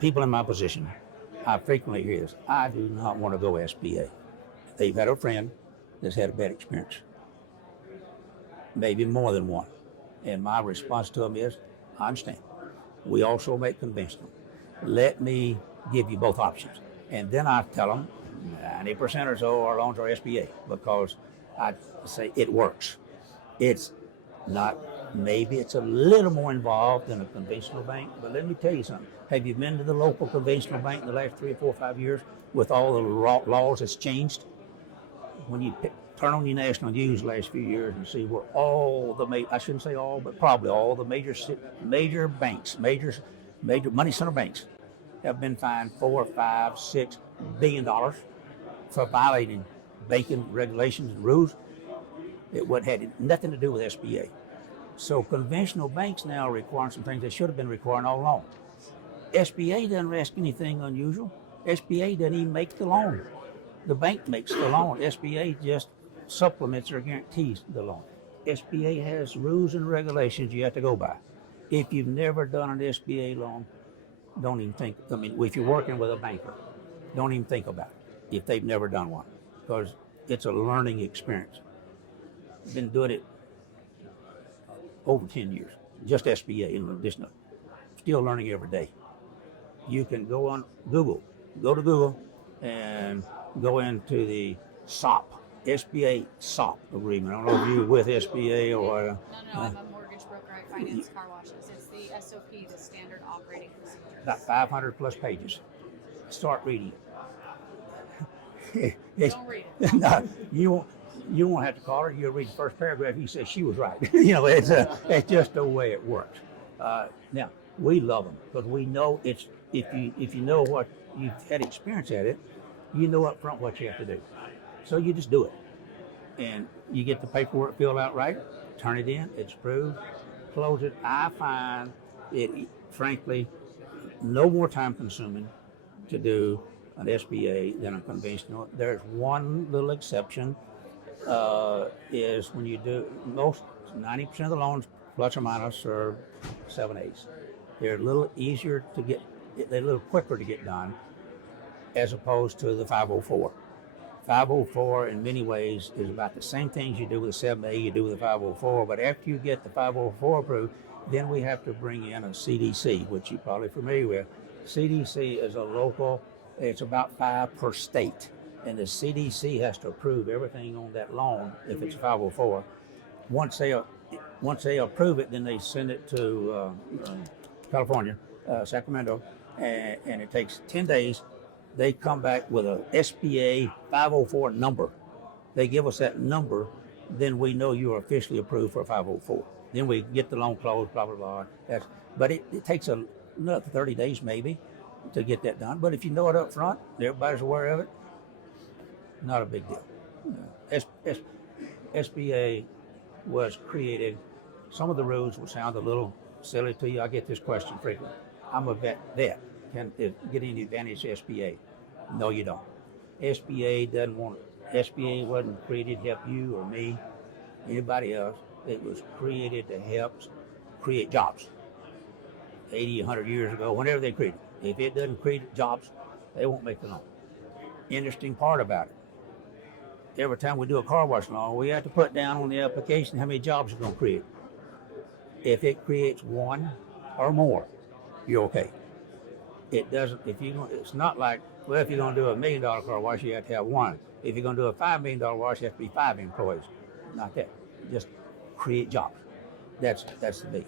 people in my position, I frequently hear this. I do not want to go SBA. They've had a friend that's had a bad experience, maybe more than one. And my response to them is, I understand. We also make conventional. Let me give you both options. And then I tell them 90% or so of our loans are SBA because I say it works. It's not, maybe it's a little more involved than a conventional bank, but let me tell you something. Have you been to the local conventional bank in the last 3 or 4 or 5 years with all the laws that's changed? When you turn on your national news last few years and see where all the, I shouldn't say all, but probably all the major banks, major money center banks have been fined $4, $5, $6 billion for violating banking regulations and rules. It had nothing to do with SBA. So conventional banks now require some things they should have been requiring all along. SBA doesn't ask anything unusual. SBA doesn't even make the loan. The bank makes the loan. SBA just supplements or guarantees the loan. SBA has rules and regulations you have to go by. If you've never done an SBA loan, don't even think, if you're working with a banker, don't even think about it if they've never done one, because it's a learning experience. Been doing it over 10 years, just SBA in addition. Still learning every day. You can go on Google, go to Google and go into the SOP, SBA SOP agreement. I don't know if you're with SBA or... No, I'm a mortgage broker. I finance car washes. It's the SOP, the standard operating procedures. About 500 plus pages. Start reading it. Don't read it. No, you won't have to call her. You'll read the first paragraph. You say she was right. It's just the way it works. Now we love them because we know it's if you know what you've had experience at it, you know up front what you have to do. So you just do it, and you get the paperwork filled out right. Turn it in. It's approved. Close it. I find it, frankly, no more time consuming to do an SBA than a conventional. There's one little exception. Is when you do most 90% of the loans plus or minus are 7/8. They're a little easier to get, they're a little quicker to get done as opposed to the 504. 504 in many ways is about the same things you do with a 7A you do with a 504, but after you get the 504 approved, then we have to bring in a CDC, which you're probably familiar with. CDC is a local, it's about 5 per state. And the CDC has to approve everything on that loan if it's 504. Once they approve it, then they send it to California, Sacramento, and it takes 10 days. They come back with a SBA 504 number. They give us that number, then we know you are officially approved for a 504. Then we get the loan closed, blah, blah, blah. But it takes another 30 days maybe to get that done. But if you know it up front, everybody's aware of it, not a big deal. SBA was created. Some of the rules will sound a little silly to you. I get this question frequently. I'm a vet. Can get any advantage to SBA? No, you don't. SBA doesn't want it. SBA wasn't created to help you or me, anybody else. It was created to help create jobs. 80, 100 years ago, whenever they created it. If it doesn't create jobs, they won't make the loan. Interesting part about it. Every time we do a car wash loan, we have to put down on the application how many jobs it's going to create. If it creates one or more, you're okay. It doesn't. It's not like, well, if you're going to do $1 million car wash, you have to have one. If you're going to do a $5 million wash, you have to be 5 employees. Not that. Just create jobs. That's the big.